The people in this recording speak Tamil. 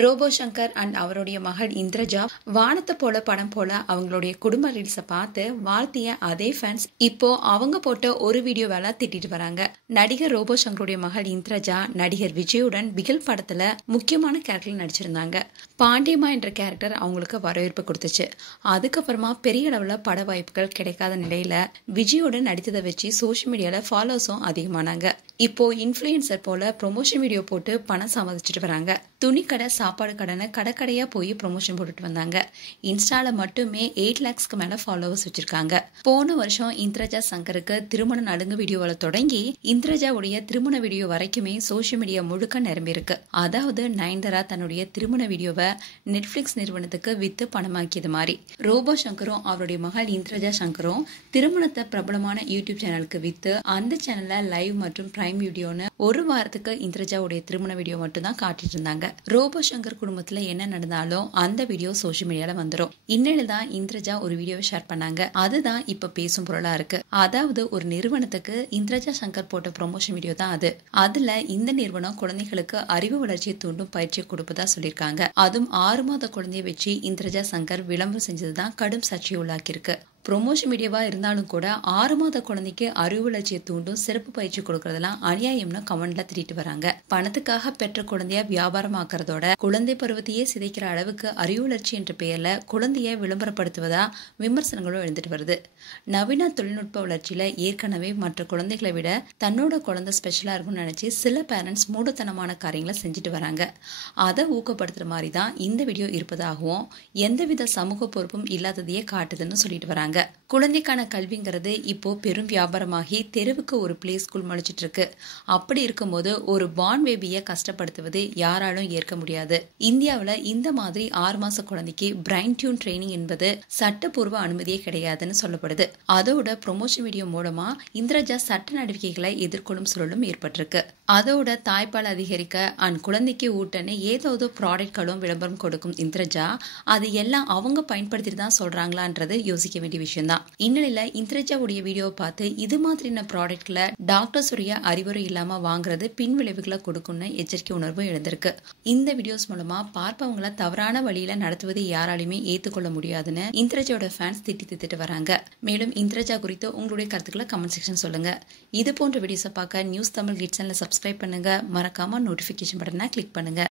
ரோபோ சங்கர் அண்ட் அவருடைய மகள் இந்திரஜா வானத்தை போல படம் போல அவங்களுடைய குடும்ப ரீல்ஸை பார்த்து வாழ்த்திய அதே ஃபேன்ஸ் இப்போ அவங்க போட்ட ஒரு வீடியோவால திட்டிட்டு வராங்க. நடிகர் ரோபோ சங்கருடைய மகள் இந்திரஜா நடிகர் விஜயுடன் பிகில் படத்துல முக்கியமான கேரக்டர் நடிச்சிருந்தாங்க. பாண்டியம்மா என்ற கேரக்டர் அவங்களுக்கு வரவேற்பு கொடுத்துச்சு. அதுக்கப்புறமா பெரிய அளவுல பட வாய்ப்புகள் கிடைக்காத நிலையில விஜயோட நடித்ததை வச்சு சோசியல் மீடியால ஃபாலோவர்ஸும் அதிகமானாங்க. இப்போ இன்ஃபுளுசர் போல ப்ரொமோஷன் வீடியோ போட்டு பணம் சம்பாதிச்சுட்டு வராங்க. துணி கடை, சாப்பாடு கடைன்னு கடைக்கடையா போய் ப்ரொமோஷன் போட்டுட்டு வந்தாங்க. இன்ஸ்டால மட்டுமே 8 lakhsக்கு மேல ஃபாலோவர்ஸ் வச்சிருக்காங்க. போன வருஷம் இந்திரஜா சங்கருக்கு திருமண நலுங்கு வீடியோவால தொடங்கி இந்திரஜாவுடைய திருமண வீடியோ வரைக்குமே சோசியல் மீடியா முழுக்க நிரம்பி இருக்கு. அதாவது நயன்தாரா தன்னுடைய திருமண வீடியோவை நெட்ஃபிளிக்ஸ் நிறுவனத்துக்கு வித்து பணமாக்கியது மாதிரி ரோபோ சங்கரும் அவருடைய மகள் இந்திரஜா சங்கரும் திருமணத்தை பிரபலமான யூடியூப் சேனலுக்கு வித்து அந்த சேனல்ல லைவ் மற்றும் பிரைம் வீடியோன்னு ஒரு வாரத்துக்கு இந்திரஜாவுடைய திருமண வீடியோ மட்டும் தான் காட்டிட்டு இருந்தாங்க. ரோபோ சங்கர் குடும்பத்துல என்ன நடந்தாலும் அந்த வீடியோ சோசியல் மீடியால வந்துடும். இன்னையில தான் இந்திரஜா ஒரு வீடியோவை ஷேர் பண்ணாங்க. அதுதான் இப்ப பேசும் பொருளா இருக்கு. அதாவது ஒரு நிறுவனத்துக்கு இந்திரஜா சங்கர் போட்ட ப்ரொமோஷன் வீடியோ தான் அது. அதுல இந்த நிறுவனம் குழந்தைகளுக்கு அறிவு வளர்ச்சியை தூண்டும் பயிற்சி கொடுப்பதா சொல்லியிருக்காங்க. அதுவும் 6 மாத குழந்தைய வச்சு இந்திரஜா சங்கர் விளம்பரம் செஞ்சதுதான் கடும் சர்ச்சையை உள்ளாக்கியிருக்கு. ப்ரொமோஷன் வீடியோவா இருந்தாலும் கூட 6 மாத குழந்தைக்கு அறிவு வளர்ச்சியை தூண்டும் சிறப்பு பயிற்சி கொடுக்கறதெல்லாம் அநியாயம்னு கமெண்ட்ல திட்டிட்டு வராங்க. பணத்துக்காக பெற்ற குழந்தைய வியாபாரமாக்குறதோட குழந்தை பருவத்தையே சிதைக்கிற அளவுக்கு அறிவு வளர்ச்சி என்ற பெயர்ல குழந்தைய விளம்பரப்படுத்துவதா விமர்சனங்களும் எழுந்துட்டு வருது. நவீன தொழில்நுட்ப வளர்ச்சியில ஏற்கனவே மற்ற குழந்தைகளை விட தன்னோட குழந்தை ஸ்பெஷலா இருக்கும்னு நினைச்சு சில பேரண்ட்ஸ் மூடத்தனமான காரியங்களை செஞ்சுட்டு வராங்க. அதை ஊக்கப்படுத்துற மாதிரி தான் இந்த வீடியோ இருப்பதாகவும் எந்தவித சமூக பொறுப்பும் இல்லாததையே காட்டுதுன்னு சொல்லிட்டு வராங்க. குழந்தைக்கான கல்விங்கிறது இப்போ பெரும் வியாபாரமாகி தெருவுக்கு ஒரு பிளே ஸ்கூல் முளைச்சிட்டு இருக்கு. அப்படி இருக்கும்போது ஒரு பார்ன் பேபியை கஷ்டப்படுத்துவது யாராலும் ஏற்க முடியாது. இந்தியாவில் இந்த மாதிரி 6 மாச குழந்தைக்கு பிரைன் டியூன் ட்ரைனிங் என்பது சட்டப்பூர்வ அனுமதியே கிடையாதுன்னு சொல்லப்படுது. அதோட ப்ரொமோஷன் வீடியோ மூலமா இந்திரஜா சட்ட நடவடிக்கைகளை எதிர்கொள்ளும் சூழலும் ஏற்பட்டிருக்கு. அதோட தாய்ப்பால் அதிகரிக்க அண்ட் குழந்தைக்கு ஊட்டன்னு ஏதாவது ப்ராடக்ட்களும் விளம்பரம் கொடுக்கும் இந்திரஜா அது எல்லாம் அவங்க பயன்படுத்திட்டு தான் சொல்றாங்களான்றது யோசிக்க வேண்டிய விஷயம் தான். இந்நிலையில இந்திரஜாவுடைய வீடியோவை பார்த்து இது மாதிரியான ப்ராடக்ட்ல டாக்டர்ஸ் உடைய அறிவுரை இல்லாம வாங்குறது பின் விளைவுகளை கொடுக்கும்னு எச்சரிக்கை உணர்வும் எழுந்திருக்கு. இந்த வீடியோஸ் மூலமா பார்ப்பவங்களை தவறான வழியில நடத்துவதை யாராலுமே ஏத்துக்கொள்ள முடியாதுன்னு இந்திரஜாவோட ஃபேன்ஸ் திட்டிட்டு வராங்க. மேலும் இந்திரஜா குறித்து உங்களுடைய கருத்துக்களை கமெண்ட் செக்ஷன் சொல்லுங்க. இது போன்ற வீடியோஸை பார்க்க நியூஸ் தமிழ் கிட்ஸ் சேனலை சப்ஸ்கிரைப் பண்ணுங்க. மறக்காம நோட்டிபிகேஷன் பட்டனை கிளிக் பண்ணுங்க.